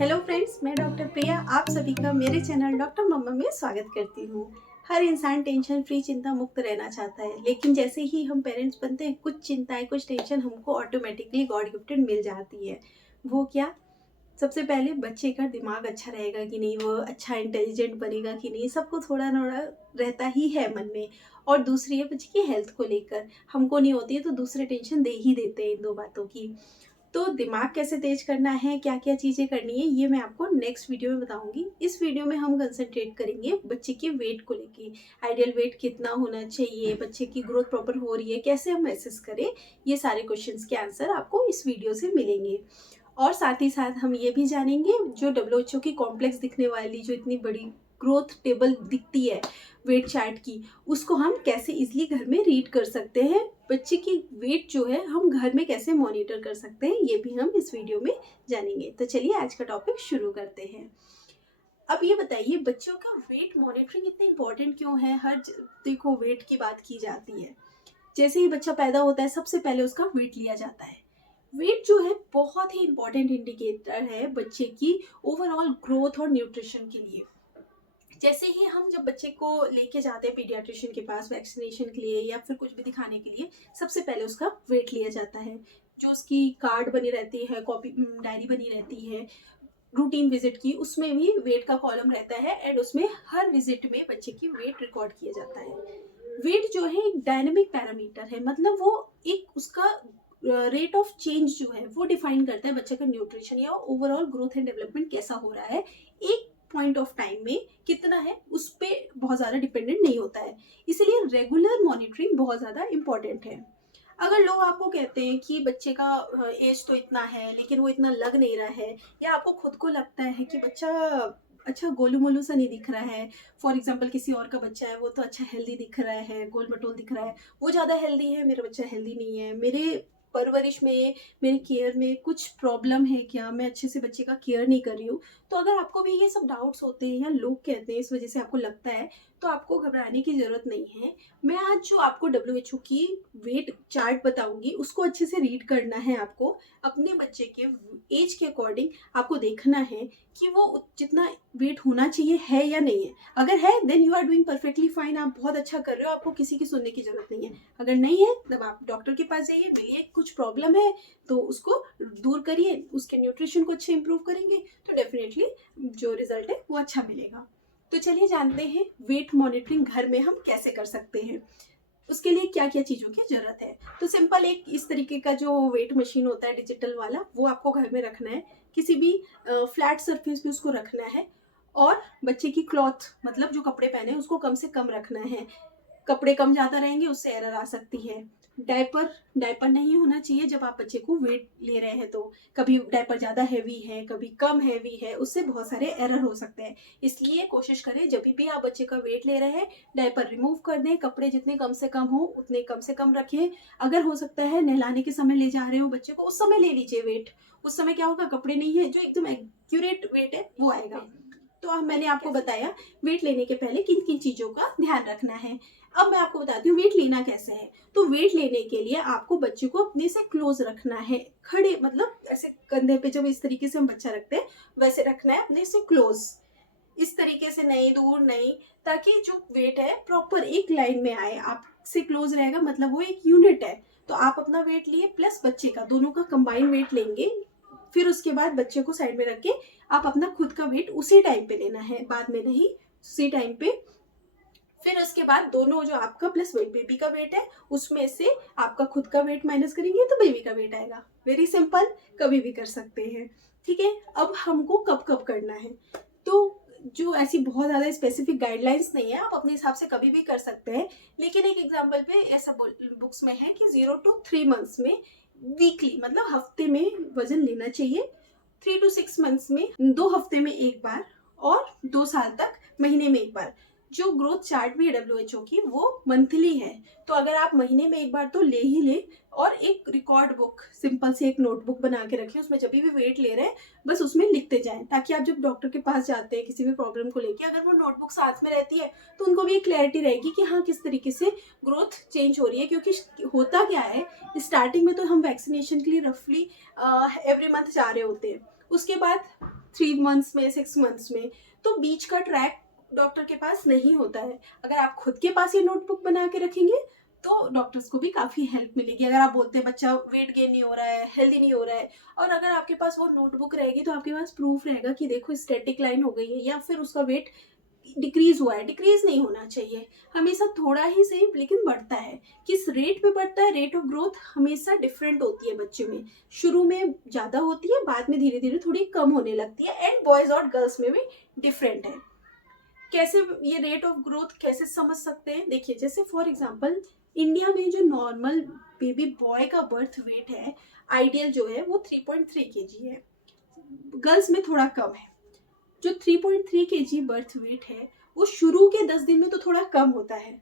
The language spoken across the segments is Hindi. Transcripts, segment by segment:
हेलो फ्रेंड्स, मैं डॉक्टर प्रिया आप सभी का मेरे चैनल डॉक्टर मम्मा में स्वागत करती हूँ। हर इंसान टेंशन फ्री चिंता मुक्त रहना चाहता है, लेकिन जैसे ही हम पेरेंट्स बनते हैं कुछ चिंताएं कुछ टेंशन हमको ऑटोमेटिकली गॉड गिफ्टेड मिल जाती है। वो क्या? सबसे पहले बच्चे का दिमाग अच्छा रहेगा कि नहीं, वो अच्छा इंटेलिजेंट बनेगा कि नहीं, सबको थोड़ा थोड़ा रहता ही है मन में। और दूसरी है बच्चे की हेल्थ को लेकर, हमको नहीं होती है तो दूसरे टेंशन दे ही देते हैं इन दो बातों की। तो दिमाग कैसे तेज करना है, क्या क्या चीज़ें करनी है, ये मैं आपको नेक्स्ट वीडियो में बताऊंगी। इस वीडियो में हम कंसंट्रेट करेंगे बच्चे के वेट को लेके। आइडियल वेट कितना होना चाहिए, बच्चे की ग्रोथ प्रॉपर हो रही है, कैसे हम एसेस करें, ये सारे क्वेश्चंस के आंसर आपको इस वीडियो से मिलेंगे। और साथ ही साथ हम ये भी जानेंगे जो डब्ल्यूएचओ की कॉम्प्लेक्स दिखने वाली जो इतनी बड़ी ग्रोथ टेबल दिखती है वेट चार्ट की, उसको हम कैसे इजीली घर में रीड कर सकते हैं। बच्चे की वेट जो है हम घर में कैसे मॉनिटर कर सकते हैं, ये भी हम इस वीडियो में जानेंगे। तो चलिए आज का टॉपिक शुरू करते हैं। अब ये बताइए बच्चों का वेट मॉनिटरिंग इतना इंपॉर्टेंट क्यों है? देखो वेट की बात की जाती है, जैसे ही बच्चा पैदा होता है सबसे पहले उसका वेट लिया जाता है। वेट जो है बहुत ही इंपॉर्टेंट इंडिकेटर है बच्चे की ओवरऑल ग्रोथ और न्यूट्रिशन के लिए। जैसे ही हम जब बच्चे को लेके जाते हैं पीडियाट्रिशियन के पास वैक्सीनेशन के लिए या फिर कुछ भी दिखाने के लिए, सबसे पहले उसका वेट लिया जाता है। जो उसकी कार्ड बनी रहती है, कॉपी डायरी बनी रहती है रूटीन विजिट की, उसमें भी वेट का कॉलम रहता है एंड उसमें हर विजिट में बच्चे की वेट रिकॉर्ड किया जाता है। वेट जो है एक डायनेमिक पैरामीटर है, मतलब वो एक उसका रेट ऑफ चेंज जो है वो डिफाइन करता है बच्चे का न्यूट्रिशन या ओवरऑल ग्रोथ एंड डेवलपमेंट कैसा हो रहा है। एक पॉइंट ऑफ टाइम में कितना है उस पर बहुत ज़्यादा डिपेंडेंट नहीं होता है, इसलिए रेगुलर मॉनिटरिंग बहुत ज़्यादा इंपॉर्टेंट है। अगर लोग आपको कहते हैं कि बच्चे का एज तो इतना है लेकिन वो इतना लग नहीं रहा है, या आपको खुद को लगता है कि बच्चा अच्छा गोलू मोलू सा नहीं दिख रहा है, फॉर एग्जाम्पल किसी और का बच्चा है वो तो अच्छा हेल्दी दिख रहा है, गोल मटोल दिख रहा है, वो ज़्यादा हेल्दी है, मेरा बच्चा हेल्दी नहीं है, मेरे परवरिश में मेरे केयर में कुछ प्रॉब्लम है क्या, मैं अच्छे से बच्चे का केयर नहीं कर रही हूँ। तो अगर आपको भी ये सब डाउट्स होते हैं या लोग कहते हैं इस वजह से आपको लगता है, तो आपको घबराने की ज़रूरत नहीं है। मैं आज जो आपको डब्ल्यूएचओ की वेट चार्ट बताऊंगी उसको अच्छे से रीड करना है आपको। अपने बच्चे के एज के अकॉर्डिंग आपको देखना है कि वो जितना वेट होना चाहिए है या नहीं है। अगर है then you are doing perfectly fine, आप बहुत अच्छा कर रहे हो, आपको किसी की सुनने की जरूरत नहीं है। अगर नहीं है तब आप डॉक्टर के पास जाइए, मिलिए, कुछ प्रॉब्लम है तो उसको दूर करिए, उसके न्यूट्रिशन को अच्छे इंप्रूव करेंगे तो डेफिनेटली जो रिजल्ट है वो अच्छा मिलेगा। तो चलिए जानते हैं वेट मॉनिटरिंग घर में हम कैसे कर सकते हैं, उसके लिए क्या क्या चीज़ों की ज़रूरत है। तो सिंपल एक इस तरीके का जो वेट मशीन होता है डिजिटल वाला, वो आपको घर में रखना है, किसी भी फ्लैट सरफेस पे उसको रखना है। और बच्चे की क्लॉथ मतलब जो कपड़े पहने हैं उसको कम से कम रखना है, कपड़े कम ज़्यादा रहेंगे उससे एरर आ सकती है। डायपर डायपर नहीं होना चाहिए जब आप बच्चे को वेट ले रहे हैं, तो कभी डायपर ज़्यादा हैवी है कभी कम हैवी है, उससे बहुत सारे एरर हो सकते हैं। इसलिए कोशिश करें जब भी आप बच्चे का वेट ले रहे हैं डायपर रिमूव कर दें, कपड़े जितने कम से कम हो उतने कम से कम रखें। अगर हो सकता है नहलाने के समय ले जा रहे हो बच्चे को, उस समय ले लीजिए वेट। उस समय क्या होगा, कपड़े नहीं है जो एकदम एक्यूरेट वेट है वो आएगा। तो अब मैंने आपको बताया वेट लेने के पहले किन किन चीज़ों का ध्यान रखना है। अब मैं आपको बताती हूँ वेट लेना कैसे है। तो वेट लेने के लिए आपको बच्चे को अपने से क्लोज रखना है, खड़े मतलब ऐसे कंधे पे जब इस तरीके से हम बच्चा रखते हैं वैसे रखना है, अपने से क्लोज, इस तरीके से नहीं, दूर नहीं, ताकि जो वेट है प्रॉपर एक लाइन में आए। आपसे क्लोज रहेगा मतलब वो एक यूनिट है। तो आप अपना वेट लिए प्लस बच्चे का, दोनों का कंबाइन वेट लेंगे। फिर उसके बाद बच्चे को साइड में रख के आप अपना खुद का वेट उसी टाइम पे लेना है, बाद में नहीं, उसी टाइम पे। फिर उसके बाद दोनों जो आपका प्लस वेट बेबी का वेट है उसमें से आपका खुद का वेट माइनस करेंगे तो बेबी का वेट आएगा। वेरी सिंपल, कभी भी कर सकते हैं। ठीक है, अब हमको कब कब करना है, तो जो ऐसी बहुत ज़्यादा स्पेसिफिक गाइडलाइंस नहीं है, आप अपने हिसाब से कभी भी कर सकते हैं। लेकिन एक एग्जांपल पे ऐसा बुक्स में है कि 0 to 3 मंथ्स में वीकली मतलब हफ्ते में वजन लेना चाहिए, 3 to 6 मंथ्स में 2 हफ्ते में एक बार, और 2 साल तक महीने में एक बार। जो ग्रोथ चार्ट भी है डब्ल्यूएचओ की वो मंथली है, तो अगर आप महीने में एक बार तो ले ही ले। और एक रिकॉर्ड बुक, सिंपल से एक नोटबुक बना के रखें, उसमें जब भी वेट ले रहे हैं बस उसमें लिखते जाएं, ताकि आप जब डॉक्टर के पास जाते हैं किसी भी प्रॉब्लम को लेके, अगर वो नोटबुक साथ में रहती है तो उनको भी एक क्लैरिटी रहेगी कि हाँ किस तरीके से ग्रोथ चेंज हो रही है। क्योंकि होता क्या है, स्टार्टिंग में तो हम वैक्सीनेशन के लिए रफली एवरी मंथ जा रहे होते हैं, उसके बाद 3 मंथ्स में, 6 मंथ्स में। तो बीच का ट्रैक डॉक्टर के पास नहीं होता है। अगर आप खुद के पास ये नोटबुक बना के रखेंगे तो डॉक्टर्स को भी काफ़ी हेल्प मिलेगी। अगर आप बोलते हैं बच्चा वेट गेन नहीं हो रहा है, हेल्दी नहीं हो रहा है, और अगर आपके पास वो नोटबुक रहेगी तो आपके पास प्रूफ रहेगा कि देखो स्टैटिक लाइन हो गई है या फिर उसका वेट डिक्रीज हुआ है। डिक्रीज नहीं होना चाहिए, हमेशा थोड़ा ही सही लेकिन बढ़ता है। किस रेट पे बढ़ता है, रेट ऑफ ग्रोथ हमेशा डिफरेंट होती है बच्चे में। शुरू में ज़्यादा होती है, बाद में धीरे धीरे थोड़ी कम होने लगती है, एंड बॉयज़ और गर्ल्स में भी डिफरेंट है। कैसे ये रेट ऑफ ग्रोथ कैसे समझ सकते हैं, देखिए जैसे फॉर एग्जांपल इंडिया में जो नॉर्मल बेबी बॉय का बर्थ वेट है, आइडियल जो है वो 3.3 kg है। गर्ल्स में थोड़ा कम है। जो 3.3 kg बर्थ वेट है वो शुरू के 10 दिन में तो थोड़ा कम होता है।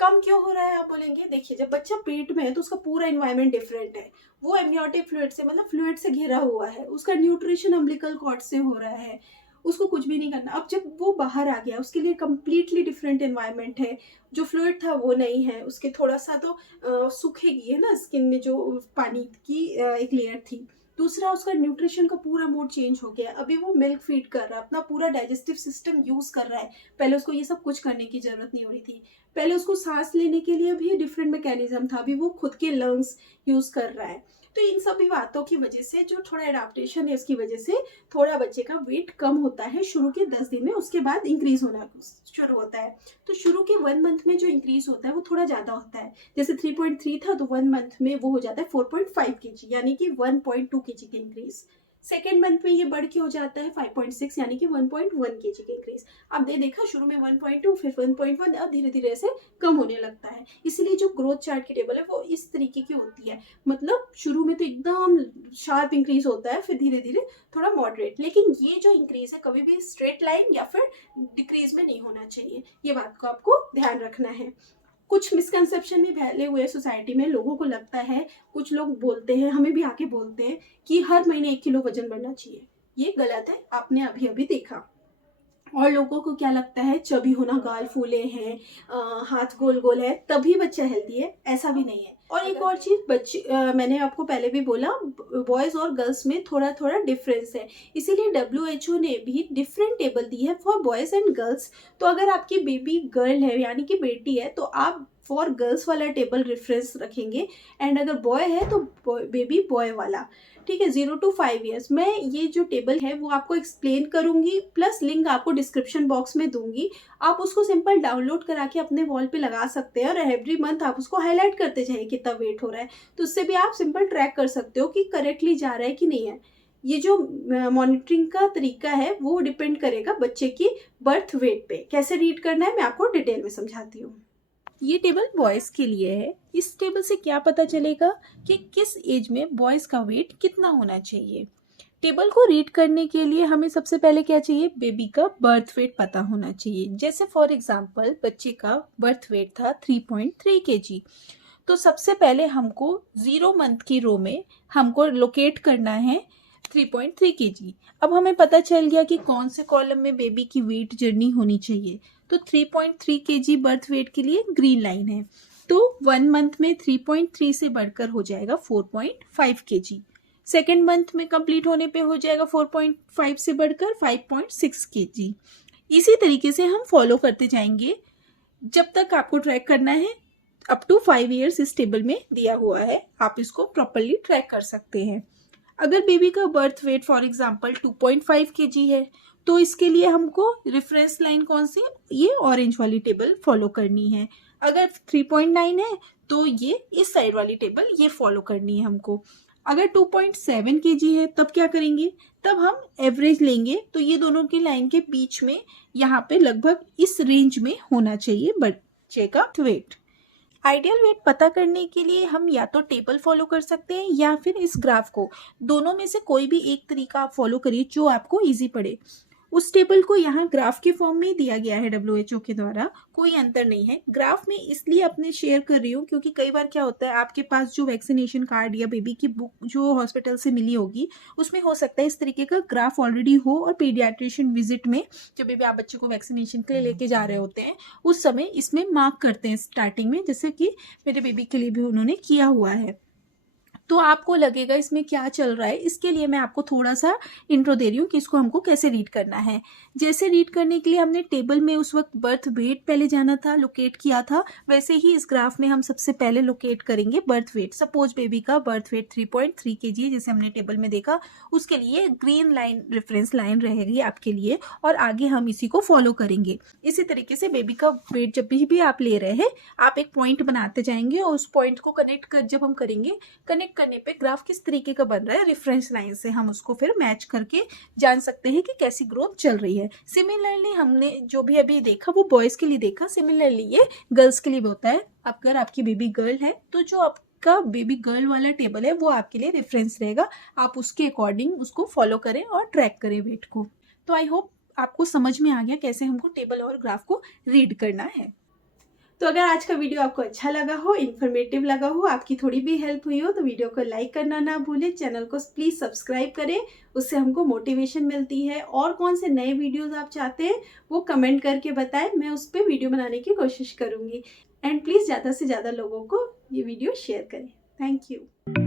कम क्यों हो रहा है आप बोलेंगे, देखिए जब बच्चा पेट में है तो उसका पूरा एनवायरनमेंट डिफरेंट है। वो एमनियोटिक फ्लूइड से, मतलब फ्लूइड से घिरा हुआ है, उसका न्यूट्रिशन अम्बिलिकल कॉर्ड से हो रहा है, उसको कुछ भी नहीं करना। अब जब वो बाहर आ गया उसके लिए कम्प्लीटली डिफरेंट एनवायरनमेंट है। जो फ्लूइड था वो नहीं है, उसके थोड़ा सा तो सूखेगी है ना स्किन में, जो पानी की एक लेयर थी। दूसरा, उसका न्यूट्रिशन का पूरा मोड चेंज हो गया। अभी वो मिल्क फीड कर रहा है, अपना पूरा डाइजेस्टिव सिस्टम यूज कर रहा है। पहले उसको ये सब कुछ करने की जरूरत नहीं हो रही थी। पहले उसको सांस लेने के लिए भी डिफरेंट मैकेनिज्म था, अभी वो खुद के लंग्स यूज कर रहा है। तो इन सभी बातों की वजह से, जो थोड़ा एडाप्टेशन है उसकी वजह से थोड़ा बच्चे का वेट कम होता है शुरू के 10 दिन में, उसके बाद इंक्रीज होना शुरू होता है। तो शुरू के 1 मंथ में जो इंक्रीज होता है वो थोड़ा ज़्यादा होता है। जैसे 3.3 था तो 1 मंथ में वो हो जाता है 4.5 kg, यानी कि 1.2 kg का इंक्रीज। सेकेंड मंथ में ये बढ़ के हो जाता है 5.6, यानी कि 1.1 kg का इंक्रीज। अब देखा शुरू में 1.2, फिर 1.1, अब धीरे धीरे ऐसे कम होने लगता है। इसलिए जो ग्रोथ चार्ट की टेबल है वो इस तरीके की होती है, मतलब शुरू में तो एकदम शार्प इंक्रीज होता है, फिर धीरे धीरे थोड़ा मॉडरेट। लेकिन ये जो इंक्रीज है कभी भी स्ट्रेट लाइन या फिर डिक्रीज में नहीं होना चाहिए, ये बात को आपको ध्यान रखना है। कुछ मिसकंसेप्शन भी फैले हुए सोसाइटी में, लोगों को लगता है, कुछ लोग बोलते हैं, हमें भी आके बोलते हैं कि हर महीने 1 किलो वजन बढ़ना चाहिए। ये गलत है, आपने अभी अभी देखा। और लोगों को क्या लगता है चबी होना, गाल फूले हैं, हाथ गोल गोल है तभी बच्चा हेल्दी है, ऐसा भी नहीं है। और एक और चीज़, बच्चे मैंने आपको पहले भी बोला, बॉयज़ और गर्ल्स में थोड़ा थोड़ा डिफरेंस है, इसीलिए WHO ने भी डिफरेंट टेबल दी है फॉर बॉयज़ एंड गर्ल्स। तो अगर आपकी बेबी गर्ल है यानी कि बेटी है तो आप फॉर गर्ल्स वाला टेबल रेफरेंस रखेंगे, एंड अगर बॉय है तो बेबी बॉय वाला। ठीक है, 0 to 5 ईयर्स। मैं ये जो टेबल है वो आपको एक्सप्लेन करूंगी, प्लस लिंक आपको डिस्क्रिप्शन बॉक्स में दूंगी। आप उसको सिंपल डाउनलोड करा के अपने वॉल पे लगा सकते हैं, और एवरी मंथ आप उसको हाईलाइट करते जाइए कितना वेट हो रहा है, तो उससे भी आप सिंपल ट्रैक कर सकते हो कि करेक्टली जा रहा है कि नहीं है। ये जो मॉनिटरिंग का तरीका है वो डिपेंड करेगा बच्चे की बर्थ वेट पे। कैसे रीड करना है मैं आपको डिटेल में समझाती हूँ। ये टेबल बॉयज़ के लिए है। इस टेबल से क्या पता चलेगा कि किस एज में बॉयज़ का वेट कितना होना चाहिए। टेबल को रीड करने के लिए हमें सबसे पहले क्या चाहिए, बेबी का बर्थ वेट पता होना चाहिए। जैसे फॉर एग्जांपल बच्चे का बर्थ वेट था 3.3 kg, तो सबसे पहले हमको 0 मंथ की रो में हमको लोकेट करना है 3.3 kg। अब हमें पता चल गया कि कौन से कॉलम में बेबी की वेट जर्नी होनी चाहिए। तो 3.3 kg बर्थ वेट के लिए ग्रीन लाइन है, तो 1 मंथ में 3.3 से बढ़कर हो जाएगा 4.5 kg। सेकेंड मंथ में कंप्लीट होने पे हो जाएगा 4.5 से बढ़कर 5.6 kg। इसी तरीके से हम फॉलो करते जाएंगे जब तक आपको ट्रैक करना है। अप टू 5 ईयर्स इस टेबल में दिया हुआ है, आप इसको प्रॉपरली ट्रैक कर सकते हैं। अगर बेबी का birth weight for example 2.5 kg है तो इसके लिए हमको रेफरेंस लाइन कौन सी, ये ऑरेंज वाली टेबल फॉलो करनी है। अगर 3.9 है तो ये इस साइड वाली टेबल ये फॉलो करनी है हमको। अगर 2.7 kg है तब क्या करेंगे, तब हम एवरेज लेंगे, तो ये दोनों की लाइन के बीच में यहाँ पे लगभग इस रेंज में होना चाहिए बच्चे का वेट। आइडियल वेट पता करने के लिए हम या तो टेबल फॉलो कर सकते हैं या फिर इस ग्राफ को, दोनों में से कोई भी एक तरीका आप फॉलो करिए जो आपको इजी पड़े। उस टेबल को यहाँ ग्राफ के फॉर्म में दिया गया है WHO के द्वारा, कोई अंतर नहीं है। ग्राफ में इसलिए अपने शेयर कर रही हूँ क्योंकि कई बार क्या होता है, आपके पास जो वैक्सीनेशन कार्ड या बेबी की बुक जो हॉस्पिटल से मिली होगी उसमें हो सकता है इस तरीके का ग्राफ ऑलरेडी हो, और पीडियाट्रिशियन विजिट में जब भी आप बच्चे को वैक्सीनेशन के लिए लेके जा रहे होते हैं उस समय इसमें मार्क करते हैं स्टार्टिंग में, जैसे कि मेरे बेबी के लिए भी उन्होंने किया हुआ है। तो आपको लगेगा इसमें क्या चल रहा है। इसके लिए मैं आपको थोड़ा सा इंट्रो दे रही हूँ कि इसको हमको कैसे रीड करना है। जैसे रीड करने के लिए हमने टेबल में उस वक्त बर्थ वेट पहले जाना था, लोकेट किया था, वैसे ही इस ग्राफ में हम सबसे पहले लोकेट करेंगे बर्थ वेट। सपोज बेबी का बर्थ वेट 3.3 kg है, जैसे हमने टेबल में देखा। उसके लिए ग्रीन लाइन रेफरेंस लाइन रहेगी आपके लिए, और आगे हम इसी को फॉलो करेंगे। इसी तरीके से बेबी का वेट जब भी आप ले रहे हैं, आप एक पॉइंट बनाते जाएंगे और उस पॉइंट को कनेक्ट जब हम करेंगे, कनेक्ट करने पे ग्राफ किस तरीके का बन रहा है, रेफरेंस लाइन से हम उसको फिर मैच करके जान सकते हैं कि कैसी ग्रोथ चल रही है। सिमिलरली हमने जो भी अभी देखा वो बॉयज़ के लिए देखा, सिमिलरली ये गर्ल्स के लिए भी होता है। अगर आपकी बेबी गर्ल है तो जो आपका बेबी गर्ल वाला टेबल है वो आपके लिए रेफरेंस रहेगा। आप उसके अकॉर्डिंग उसको फॉलो करें और ट्रैक करें वेट को। तो आई होप आपको समझ में आ गया कैसे हमको टेबल और ग्राफ को रीड करना है। तो अगर आज का वीडियो आपको अच्छा लगा हो, इन्फॉर्मेटिव लगा हो, आपकी थोड़ी भी हेल्प हुई हो, तो वीडियो को लाइक करना ना भूलें। चैनल को प्लीज़ सब्सक्राइब करें, उससे हमको मोटिवेशन मिलती है। और कौन से नए वीडियोस आप चाहते हैं वो कमेंट करके बताएं, मैं उस पर वीडियो बनाने की कोशिश करूँगी। एंड प्लीज़ ज़्यादा से ज़्यादा लोगों को ये वीडियो शेयर करें। Thank you.